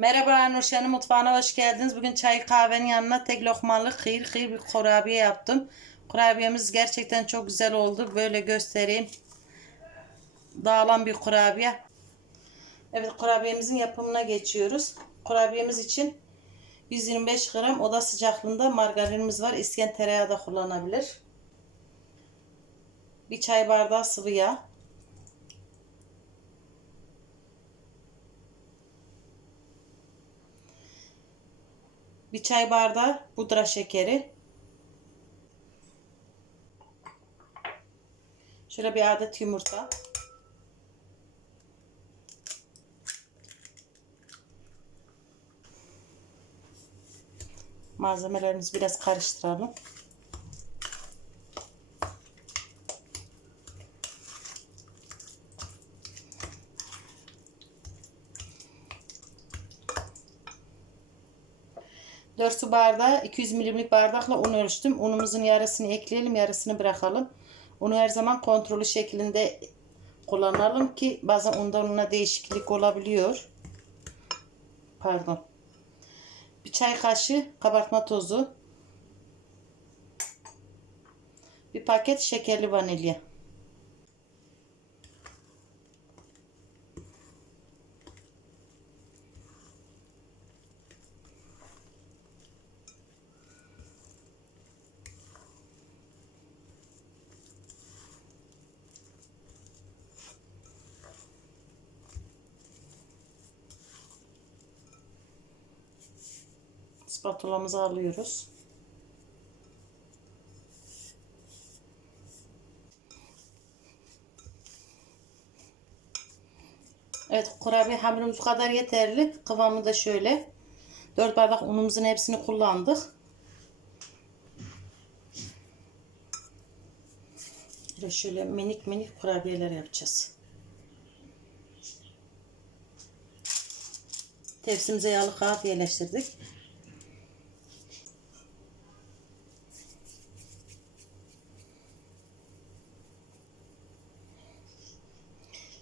Merhaba Nurşen'in mutfağına hoş geldiniz. Bugün çay kahvenin yanına tek lokmalık kıyır kıyır bir kurabiye yaptım. Kurabiyemiz gerçekten çok güzel oldu. Böyle göstereyim. Dağılan bir kurabiye. Evet kurabiyemizin yapımına geçiyoruz. Kurabiyemiz için 125 gram oda sıcaklığında margarinimiz var. İsteyen tereyağı da kullanabilir. Bir çay bardağı sıvı yağ. Bir çay bardağı pudra şekeri. Şöyle bir adet yumurta. Malzemelerimizi biraz karıştıralım. Dört su bardağı 200 milimlik bardakla un ölçtüm. Unumuzun yarısını ekleyelim, yarısını bırakalım. Unu her zaman kontrollü şeklinde kullanalım ki bazen undan una değişiklik olabiliyor. Pardon. Bir çay kaşığı kabartma tozu. Bir paket şekerli vanilya. Spatulamızı alıyoruz. Evet kurabiye hamurumuz kadar yeterli. Kıvamı da şöyle. 4 bardak unumuzun hepsini kullandık. Şöyle, şöyle minik minik kurabiyeler yapacağız. Tepsimize yağlı kağıt yerleştirdik.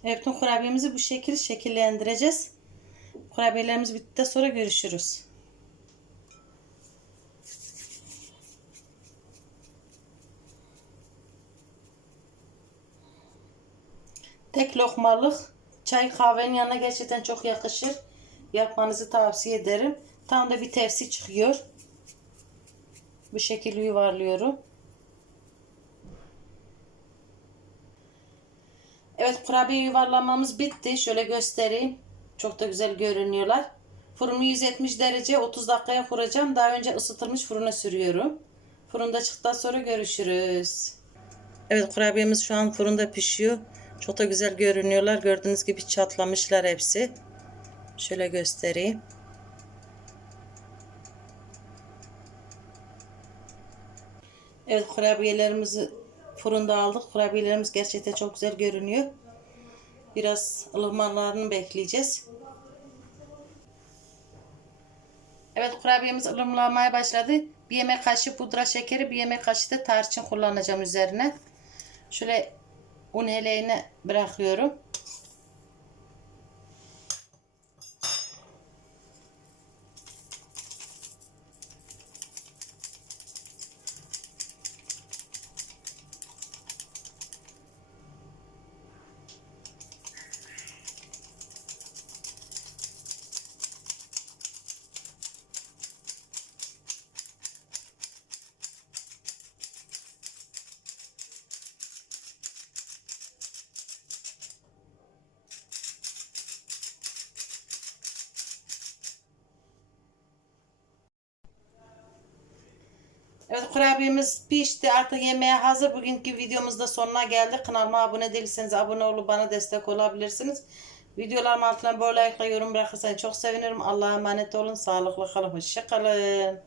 Bütün kurabiyemizi bu şekil şekillendireceğiz. Kurabiyelerimiz bittikten sonra görüşürüz. Tek lokmalık çay kahvenin yanına gerçekten çok yakışır. Yapmanızı tavsiye ederim. Tam da bir tepsi çıkıyor. Bu şekilde yuvarlıyorum. Evet kurabiye yuvarlamamız bitti. Şöyle göstereyim. Çok da güzel görünüyorlar. Fırını 170 derece 30 dakikaya kuracağım. Daha önce ısıtılmış fırına sürüyorum. Fırında çıktıktan sonra görüşürüz. Evet kurabiyemiz şu an fırında pişiyor. Çok da güzel görünüyorlar. Gördüğünüz gibi çatlamışlar hepsi. Şöyle göstereyim. Evet kurabiyelerimizi fırında aldık. Kurabiyelerimiz gerçekten çok güzel görünüyor. Biraz ılımalarını bekleyeceğiz. Evet kurabiyemiz ılımlamaya başladı. Bir yemek kaşığı pudra şekeri, bir yemek kaşığı da tarçın kullanacağım üzerine. Şöyle un eleğine bırakıyorum. Evet kurabiyemiz pişti. Artık yemeğe hazır. Bugünkü videomuzda sonuna geldik. Kanalıma abone değilseniz abone olup bana destek olabilirsiniz. Videolarım altına böyle like yorum bırakırsanız çok sevinirim. Allah'a emanet olun. Sağlıklı kalın. Hoşçakalın.